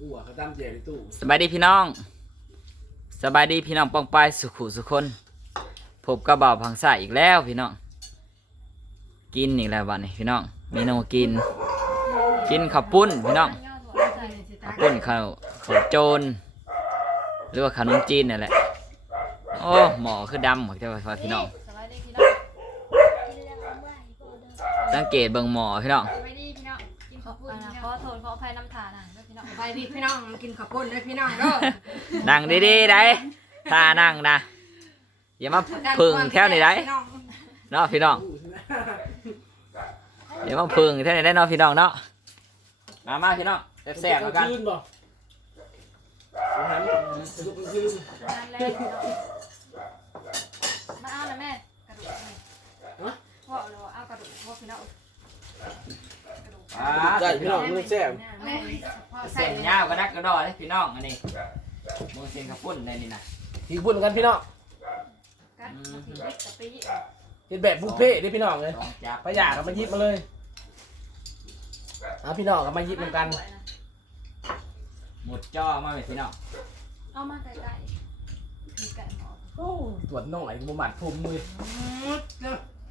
อู้อะเขาตั้มเจในตู้สบายดีพี่น้อง สบายดีพี่น้องป้องปายสุขุสุคนพบกับบ่าวพังสายอีกแล้วพี่น้อง กินอีกแล้ววันนี้พี่น้องเมนูกิน กินข้าวปุ้นพี่น้องข้าวปุ้นข้าวข้าวโจรหรือว่าขนมจีนนี่แหละ โอ้หมอคือดำหมดเท่าไหร่พี่น้องสบายดีพี่น้อง สังเกตเบิ่งหมอพี่น้องสบายดีพี่น้องกินข้าวปุ้นพี่น้องขอโทษขออภัยน้ำทานอะด้วยพี่น้อง ไปดิพี่น้องมากินข้าวปุ้นด้วยพี่น้องเด้อนั่งดีๆได้ถ้านั่งนะอย่ามาพึ่งแถวนี้ได้พี่น้องเนาะพี่น้องตู้ใช่ไหมอย่ามาพึ่งแถวนี้ได้เนาะพี่น้องเนาะมามาพี่น้องแซ่บๆแล้วกันคืนบ่อาหารสนุกกลางคืนนั่นแหละพี่น้องมาเอานะแม่กระดูกนี่พ่อเราเอากระดูกพ่อพี่น้อง กระดูกอ่าได้พี่น้องมันแซ่บแม่พ่อใส่เส้นยาวกระดักกระดอเลยพี่น้องอันนี้มือเส้นข้าวปุ้นเลยนี่นะที่บุญกันพี่น้องกันมาถึงเล็กกะปิเป็นแบบบุฟเฟ่ต์เด้อพี่น้องเลยสองจับประหยัดกันมาหยิบมาเลยเอาพี่น้องกันมาหยิบเหมือนกัน หมดจ่อมาเลยพี่น้องเอามาใกล้ๆมีไก่หมอโอ้ตรวจน้องไหลบุหมัดพรมมือ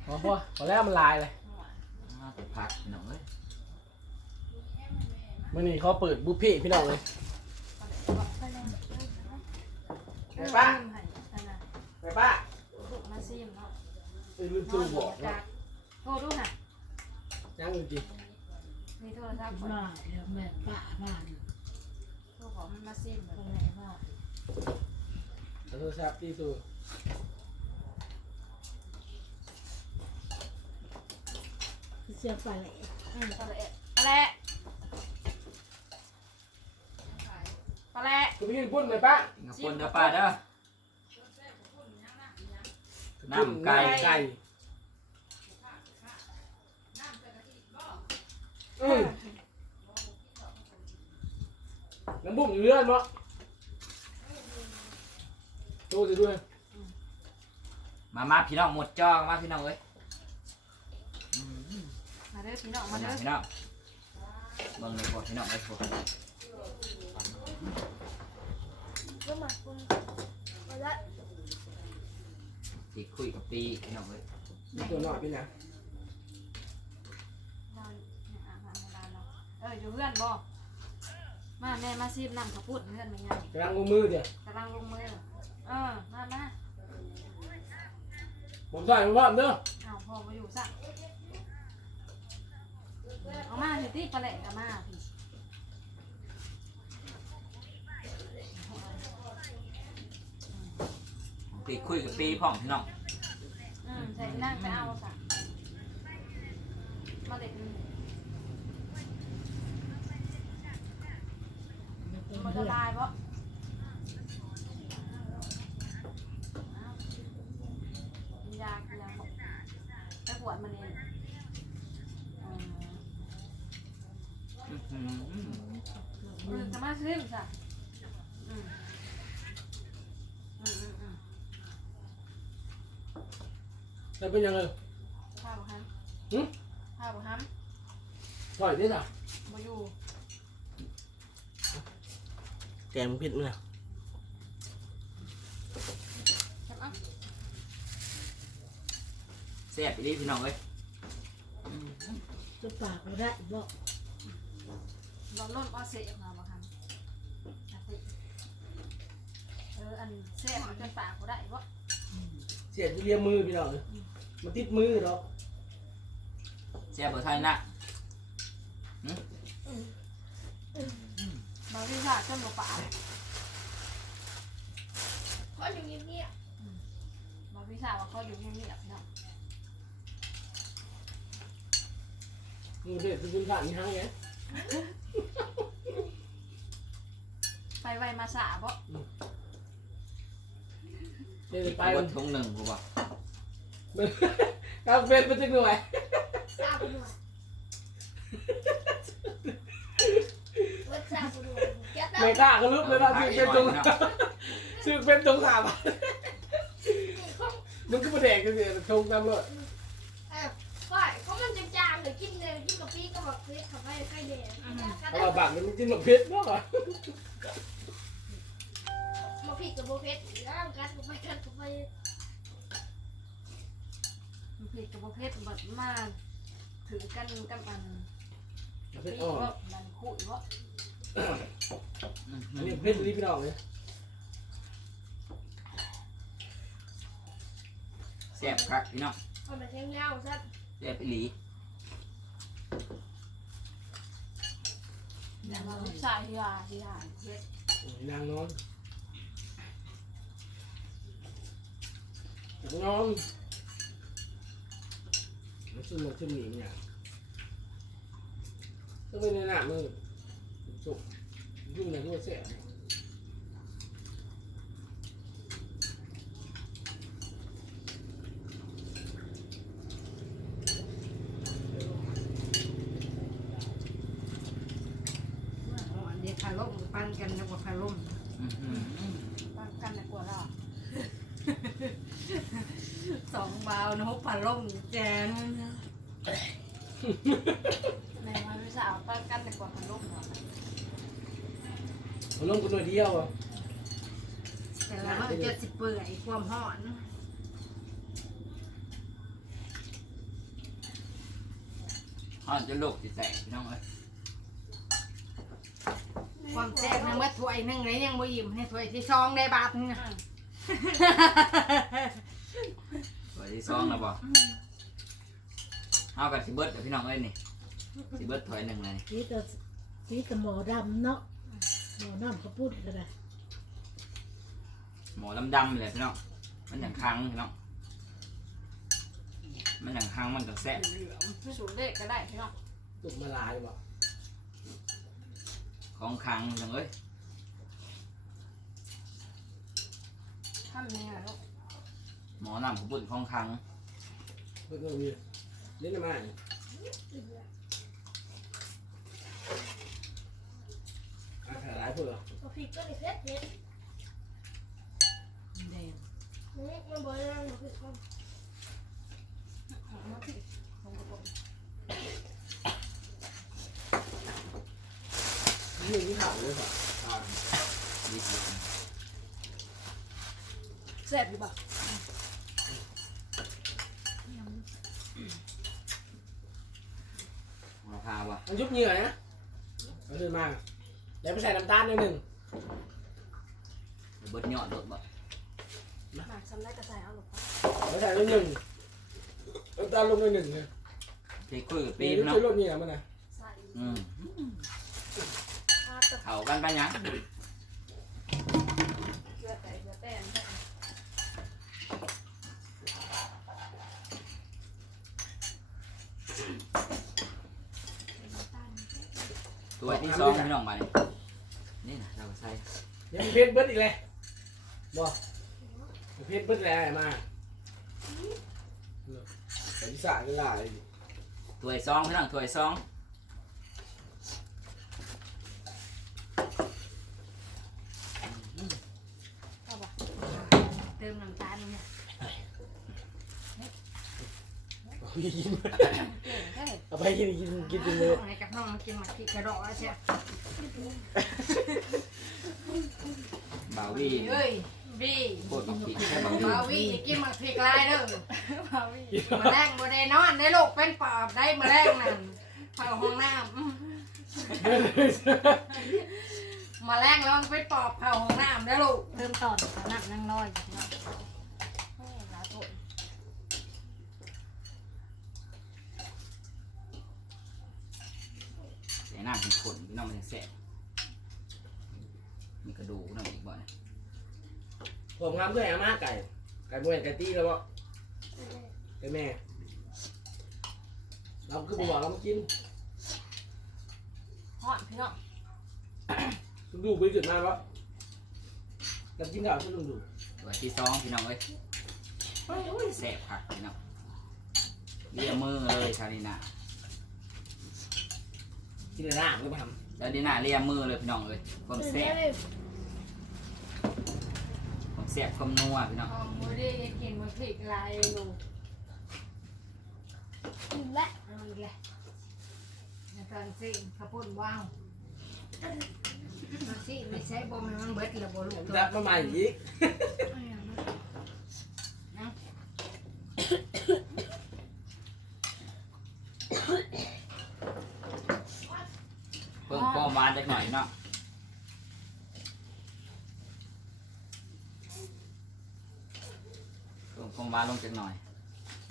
พอพอพอแล้วมันลายเลยมาเป็นผักพี่น้องเลย มื่อนี้เขาเปิดบุฟเฟ่ต์พี่น้องเลยไปเลยไปป้าอันน่ะไปป้าลูกมาซิมเนาะไปลืมตู้บอกเนาะโทรดูน่ะยังอยู่จีมีโทรศัพท์มาเดี๋ยวแม่ป้าบ้านโทรของมันมาซิมตรงไหนบ้านขอโทษครับที่ตู้เสื้อปลาไหลอืมปลาแหละปลาแหละปล แหละคุณพี่กินพุ่นไหมป้ากินข้าวปุ้นเด้อป้าเด้อน้ำไก่ไก่อืมน้ำบุ้มอยู่เรื่อยเนาะโตจะด้วยมามาพี่น้องหมดจ่อมาพี่น้องเอ้ยอืมมาเด้อพี่น้องมามาเด้เด้ออพี่น้องเบิ่งเลยพวกพี่น้องเลยพว กก็มาคุณมาละสิคุยกับปีพี่น้องเลยตัวหน่อยพี่นะเราเนี่ยอ่านอ่านอ่านเราเอออยู่เพื่อนบ่มาแม่มาซิมนั่งเขาพูดเพื่อนมันยังกำลังลงมือเดี๋ยวกำลังลงมือเออมามาผมใส่ผมพร้อมเด้อเอาพ่อมาอยู่ซะเอามาเถอะที่ปลาแหละกับมาพี่ สิคุยกับปีพ่อมพี่น้อง อืมใช่นั่งไปเอาซะมาเด็กมันจะลายบ่ยากินยาบอกไปปวดมันเองอืม อื้อหือ อืมจะมาซื้อซะอืมอืมอืมอืม จะเป็นยังไงข้าวบุฮัมหึข้าวบุฮัมปล่อยได้จ้ะมาอยู่แกมผิดมั้ยจับเอาแซ่บอีหลีพี่น้องเอ้ยจะปากก็ได้บ่ลองโน่นเอาเสียมาบุฮัมเอาสิเอออันเสียมันเป็นปากกูได้บ่ เสียจะเลียมือพี่น้องเลยมันติดมือเนาะแซ่บเบอร์ไทยนะบางทีชาจนบ่ปากเพราะอย่างนี้เนี่ยบางทีชาว่าเขาอยู่เงียบๆเนาะมือเด็ดจะเป็นผ่านนี่ฮะไงไปไวมาสาบ่ เดี๋ยวไปไปวัวันนทุ่งหนึ่งกูบอกกาแฟเป็นจังหน่วยทราบไปหน่อยว่าทราบไปหน่อยแกต้อไม่งกล้าก็ลุกเลยนะซื้อเป็นตรงซื้อเป็นตรงขาบมันก็มาแดกกันสิชงตามเลยเออฝ่ายเขามันจางๆหรือกินเลยกินกะปิก็แบบซื้อขับไปใกล้เด็กเพราะว่าบางมันกินหมกเพชรเนาะมาผิดกับ โบเพชรแล้วกันบไปกันบไปมันผิดกับประเภทแบบมาถือกันกับอันเพปีชรอ่อนมันคุยว่าอันนี้เพชรรีบพี่น้องเลยแซ่บครับพี่น้องเอมาแทงเงาซะแซ่บอีหลีแต่ว่าลูกชายที่ว่าที่หาเพชรนางนอน นอนมันซึมมันซึมหนีเนี่ยก็เป็นในหน้ามือสุกยุ่งในตัวเสียอันนี้พาล่มปั้นกันแล้วก็พาล่ม อื้อหือ ป้องกันในกลัวเรา สองบาวนะฮกพาล่มแจนในวันวิสาป้องกันในกลัวมันลุ่มเนมันลงกันหน่อยเดียวอะแต่ละมันจะสิเปื่อยความหอนห่อนจะโลกสิแตกพี่น้องเอ้ยความแซ่บนะเมื่อถ้วยหนึ่งเลยยังบ่อิ่มให้ถ้วยที่สองได้บาทนึงนะ ที่ซองแล้วบ่เอากับสิเบิร์ดเดี๋ยวพี่น้องเอ้ยนี่สิเบิร์ดถอยหนึ่งเลยสีกับสีกับหมอดำเนาะหมอน้ำเขาพูดกันเลยหมอดำๆเลยพี่น้องมันอย่างค้างพี่น้องมันอย่างค้างมันก็แซ่บพิสูจน์เลขก็ได้พี่น้องตุกมาลายบ่ของค้างพี่น้องเอ้ยทำยังไงลูก หมอน้ำเขาพูดของค้างเพิ่งเอามีเล่นมาอาขายหลายพวกเหรอมาผิดก็ในเพชรเพชรแดงนี่มันบอกว่ามาผิดกันมาผิดของกระป๋องนี่ที่ถามเลยป่ะอ่าดีสิแซ่บดีป่ะมา พาว่ะมันยุบเหงื่อนะเอาขึ้นมา เดี๋ยวไปใส่น้ำตาลนิดหนึ่งเดี๋ยวเบิร์ดยอดโดดบ่มาทำได้กระใส่เอาลูกไปใส่นิดหนึ่งน้ำตาลลงไปหนึ่งเลยเทคุยกับปีปีนี้พี่น้องจะลดเหงื่อมันนะใส่อืมอาตะเขากันไปยัง เกลือแต่เกลือแต่ใส่ ตัวที่สองพี่น้องมาเนี่ยนี่นะเราใส่ยังมีเพชรเบิดอีกเลยบ่เพชรเบิดแล้วมาแต่ที่สาก็ลายตัวที่สองพี่น้องตัวที่สองเติมน้ำตาลเนี่ยกินเก่งแค่เอาไปกินกินกินจนเลย ให้กับน้องมากินหมักพริกกระดอกใช่บ่าววี่เฮ้ยบีโคตรบักผิดแค่บักวี่บาวี่อย่ากินหมักพริกลายเด้อพาวิ่งมาแรงบ่ได้นอนได้ลูกเป็นปอบได้มาแรงนั่นเข้าห้องน้ำมาแรงแล้วมันเป็นปอบเข้าห้องน้ำได้ลูกเริ่มตอนขนาดนั่งน้อยอยู่พี่น้องโอ้ยลาโทษ ใส่ น้ำเป็นขนพี่น้องมันจะแซ่บมีกระดูกน้องอีกบ่เนี่ยผมทำด้วยอาม่าไก่ ไก่บวยไก่ตี้แล้วบ่ไก่แม่ เราคือบอกเรามากินฮอดพี่น้องดูไปจุดมาบ่เรากินข้าวช่วยดูดูตัวที่สองพี่น้องเอ้ยโอ้ยแซ่บผักพี่น้องเลียมือเลยชาลินา กินในร้านก็มาทชาลินาเลียมือเลยพี่น้องเอ้ยความแซ่บความแซ่บความนัวพี่น้องห้องบ่ได้กินหมักพริกลายลูกและเอาอีกแล้วตอนสิข้าวปุ้นว้าวตอนสิไม่ใช่บ่แม่นมันเบิดแล้วบ่ลูกจับมาใหม่อีก เพิ่มความ หวานจักหน่อยเนาะเพิ่มความหวานลงจักหน่อย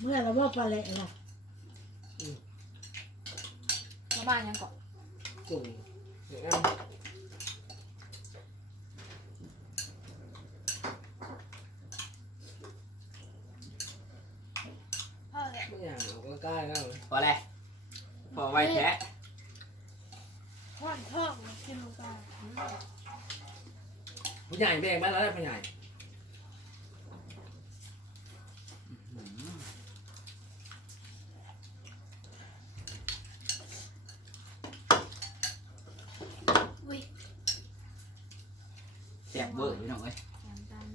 เมื่อเราว่าปลาแหละล่ะมาบ้านยังเกาะจุ่มอย่างนั้นพ่อเลย ไม่อยากเอาก็ใกล้แล้ว พอแล้วพอไว้แท้ พ่อนท้องกินลงไปผู้ใหญ่แบ่งมาแล้วได้ผู้ใหญ่อุ้ยแซ่บเบอร์พี่น้องเอ้ยแกงจัน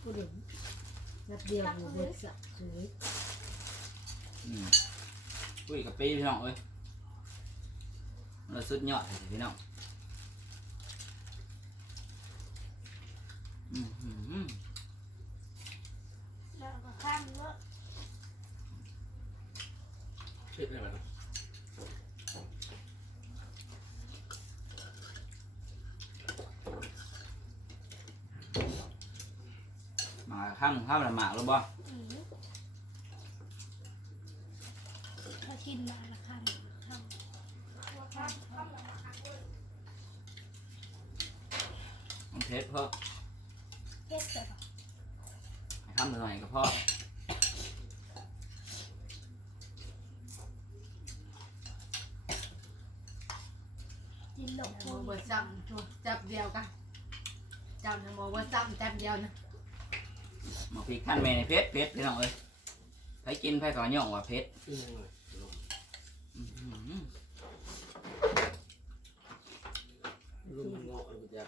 ผู้เด็กนัดเดียวอยู่เบิดสะสวย อืมอุ้ยกับปีพี่น้องเอ้ยเราสุดยอดเลยพี่น้องอืมอืมอืมแล้วก็ข้ามเนาะเผ็ดเลยมันมาข้ามข้ามละหมากแล้วบ่อืมถ้ากินมาละข้ามข้ามข้ามข้าม มันเผ็ดเพราะ เฮ็ดแต่ ข้ามหน่อยก็พอ กินหนมโมพุงเบิดซ้ำถูกจับเดียวกันจับนะโมเบิดซ้ำจับเดียวนะหมาพริกขั้นเมนเผ็ดเผ็ดพี่น้องเอ้ยไปกินไปก่อนย่องว่าเผ็ดกินยังไงอืมอืมอืมลุงเงาะอยู่จะ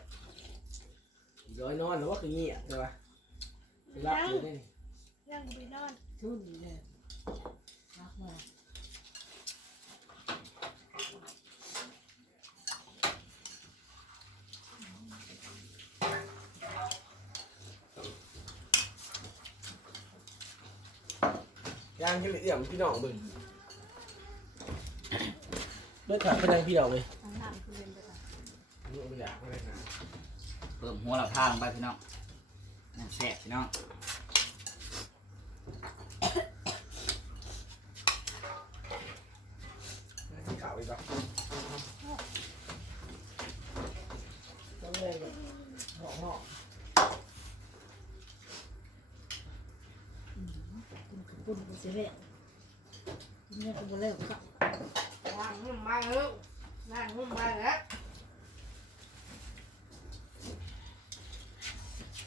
ย้อยนอนหรือว่าคืองี้อะใช่ปะไปรับอยู่นี่ยังไปนอนทุ่นเลย ย่างที่เหลี่ยมพี่น้องเบึงเลือดขาดเป็นยังพี่น้องเลยทางน้ำคือเรียนไปก่อนนี่ไม่อยากอะไรนะเพิ่มหัวละพาลงไปพี่น้องนั่นแซ่บพี่น้อง ที่เก่าอีกปะต้องเลยแบบเหาะเหาะ กิน กระปุ้นไปเสียแล้วกินเนี่ยก็บ่แล้วก็ล้างหุ่มมาเออล้างหุ่มมาแล้ว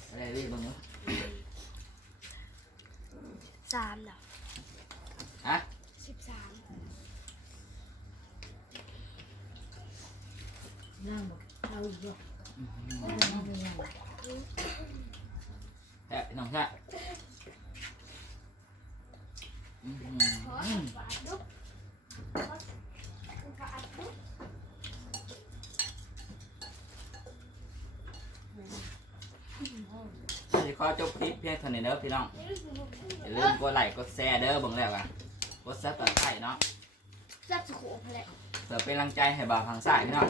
อะไรดิบ้างเนาะสามเหรอฮะสิบสามนั่งบอกเอาอีกบ่อืมเอาไปนั่งไปนั่งแซ่บพี่น้องแซ่บอืม ขอ อืม ฝาดดุ๊กขอฝาดดุ๊ก สิขอจบคลิปเพียงเท่านี้เด้อพี่น้องอย่าลืมกดไลค์กดแชร์เด้อเบิ่งแล้วกันกดซับสไครต์เนาะจับสุขุมแหละเพื่อเป็นกำลังใจให้บ่าวทางซ้ายพี่น้อง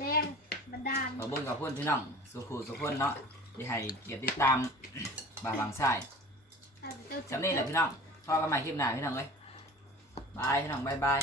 แรงบันดาลขอบุญกับเพื่อนพี่น้องสุขุสุขคนเนาะที่ให้เกียรติติดตามบ่าวทางซ้ายให้ไปเต้าจำนี่แหละพี่น้องพอกันใหม่คลิปหน้าพี่น้องเอ้ยบายพี่น้องบายบาย